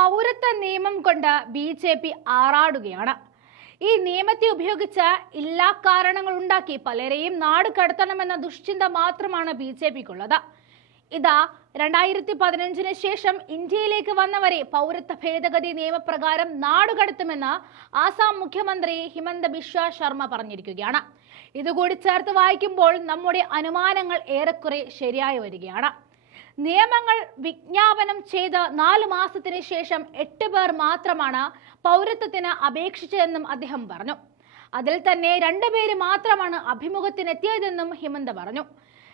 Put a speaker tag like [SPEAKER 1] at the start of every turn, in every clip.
[SPEAKER 1] പൗരത്വ നിയമം കൊണ്ട് ബി ജെ പി ആറാടുകയാണ്. ഈ നിയമത്തെ ഉപയോഗിച്ച് എല്ലാ കാരണങ്ങൾ ഉണ്ടാക്കി പലരെയും നാട് കടത്തണമെന്ന ദുഷ്ചിന്ത മാത്രമാണ് ബി ജെ പിക്കുള്ളത്. ഇതാ രണ്ടായിരത്തി പതിനഞ്ചിന് ശേഷം ഇന്ത്യയിലേക്ക് വന്നവരെ പൗരത്വ ഭേദഗതി നിയമപ്രകാരം നാടുകടത്തുമെന്ന് ആസാം മുഖ്യമന്ത്രി ഹിമന്ത ബിശ്വ ശർമ്മ പറഞ്ഞിരിക്കുകയാണ്. ഇതുകൂടി ചേർത്ത് വായിക്കുമ്പോൾ നമ്മുടെ അനുമാനങ്ങൾ ഏറെക്കുറെ ശരിയായി വരികയാണ്. നിയമങ്ങൾ വിജ്ഞാപനം ചെയ്ത് നാല് മാസത്തിന് ശേഷം എട്ട് പേർ മാത്രമാണ് പൗരത്വത്തിന് അപേക്ഷിച്ചതെന്നും അദ്ദേഹം പറഞ്ഞു. അതിൽ തന്നെ രണ്ടുപേര് മാത്രമാണ് അഭിമുഖത്തിനെത്തിയതെന്നും ഹിമന്ത പറഞ്ഞു.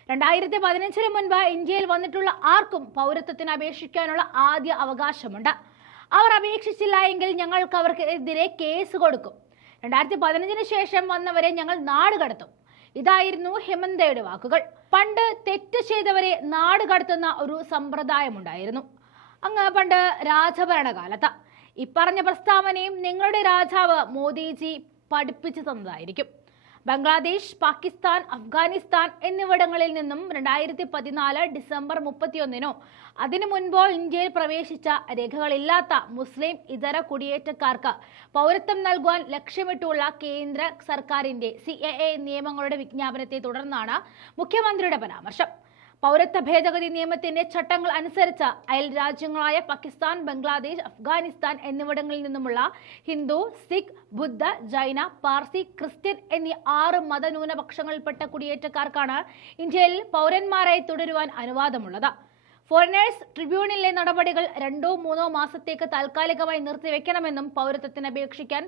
[SPEAKER 1] രണ്ടായിരത്തി പതിനഞ്ചിന് മുൻപ് ഇന്ത്യയിൽ വന്നിട്ടുള്ള ആർക്കും പൗരത്വത്തിന് അപേക്ഷിക്കാനുള്ള ആദ്യ അവകാശമുണ്ട്. അവർ അപേക്ഷിച്ചില്ല എങ്കിൽ ഞങ്ങൾക്ക് അവർക്കെതിരെ കേസ് കൊടുക്കും. രണ്ടായിരത്തി പതിനഞ്ചിന് ശേഷം വന്നവരെ ഞങ്ങൾ നാട് കടത്തും ഇതായിരുന്നു ഹെമന്തയുടെ വാക്കുകൾ. പണ്ട് തെറ്റ് ചെയ്തവരെ നാട് കടത്തുന്ന ഒരു സമ്പ്രദായമുണ്ടായിരുന്നു. അങ്ങ് പണ്ട് രാജഭരണകാലത്ത്. ഇപ്പറഞ്ഞ പ്രസ്താവനയും നിങ്ങളുടെ രാജാവ് മോദിജി പഠിപ്പിച്ചു തന്നതായിരിക്കും. ബംഗ്ലാദേശ് പാകിസ്ഥാൻ അഫ്ഗാനിസ്ഥാൻ എന്നിവിടങ്ങളിൽ നിന്നും രണ്ടായിരത്തി പതിനാല് ഡിസംബർ മുപ്പത്തിയൊന്നിനോ അതിനു മുൻപോ ഇന്ത്യയിൽ പ്രവേശിച്ച രേഖകളില്ലാത്ത മുസ്ലിം ഇതര കുടിയേറ്റക്കാർക്ക് പൗരത്വം നൽകുവാൻ ലക്ഷ്യമിട്ടുള്ള കേന്ദ്ര സർക്കാരിന്റെ സി നിയമങ്ങളുടെ വിജ്ഞാപനത്തെ തുടർന്നാണ് മുഖ്യമന്ത്രിയുടെ പരാമർശം. പൗരത്വ ഭേദഗതി നിയമത്തിന്റെ ചട്ടങ്ങൾ അനുസരിച്ച് അയൽ രാജ്യങ്ങളായ പാകിസ്ഥാൻ ബംഗ്ലാദേശ് അഫ്ഗാനിസ്ഥാൻ എന്നിവിടങ്ങളിൽ നിന്നുമുള്ള ഹിന്ദു സിഖ് ബുദ്ധ ജൈന പാർസി ക്രിസ്ത്യൻ എന്നീ ആറ് മതന്യൂനപക്ഷങ്ങളിൽപ്പെട്ട കുടിയേറ്റക്കാർക്കാണ് ഇന്ത്യയിൽ പൗരന്മാരായി തുടരുവാൻ അനുവാദമുള്ളത്. ഫോറിനേഴ്സ് ട്രിബ്യൂണലിലെ നടപടികൾ രണ്ടോ മൂന്നോ മാസത്തേക്ക് താൽക്കാലികമായി നിർത്തിവെക്കണമെന്നും പൗരത്വത്തിന് അപേക്ഷിക്കാൻ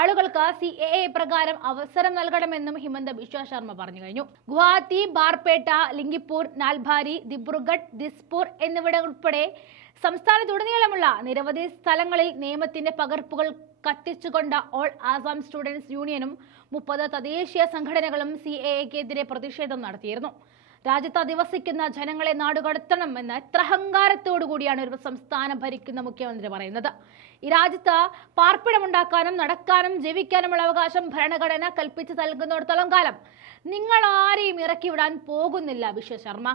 [SPEAKER 1] ആളുകൾക്ക് സി എ എ പ്രകാരം അവസരം നൽകണമെന്നും ഹിമന്ത ബിശ്വ ശർമ്മ പറഞ്ഞു കഴിഞ്ഞു. ഗുവാഹത്തി ബാർപേട്ട ലിംഗിപ്പൂർ നാൽഭാരി ദിബ്രുഗഡ് ദിസ്പൂർ എന്നിവിടെ ഉൾപ്പെടെ സംസ്ഥാനത്തുടനീളമുള്ള നിരവധി സ്ഥലങ്ങളിൽ നിയമത്തിന്റെ പകർപ്പുകൾ കത്തിച്ചുകൊണ്ട് ഓൾ ആസാം സ്റ്റുഡൻസ് യൂണിയനും മുപ്പത് തദ്ദേശീയ സംഘടനകളും സി എ എക്കെതിരെ പ്രതിഷേധം നടത്തിയിരുന്നു. രാജ്യത്ത് അധിവസിക്കുന്ന ജനങ്ങളെ നാടുകടത്തണം എന്ന എത്ര കൂടിയാണ് ഒരു സംസ്ഥാനം ഭരിക്കുന്ന മുഖ്യമന്ത്രി പറയുന്നത്. ഈ രാജ്യത്ത് പാർപ്പിടമുണ്ടാക്കാനും നടക്കാനും ജീവിക്കാനുമുള്ള അവകാശം ഭരണഘടന കൽപ്പിച്ചു നൽകുന്നിടത്തോളം കാലം നിങ്ങൾ ആരെയും ഇറക്കി വിടാൻ പോകുന്നില്ല വിശ്വ ശർമ്മ.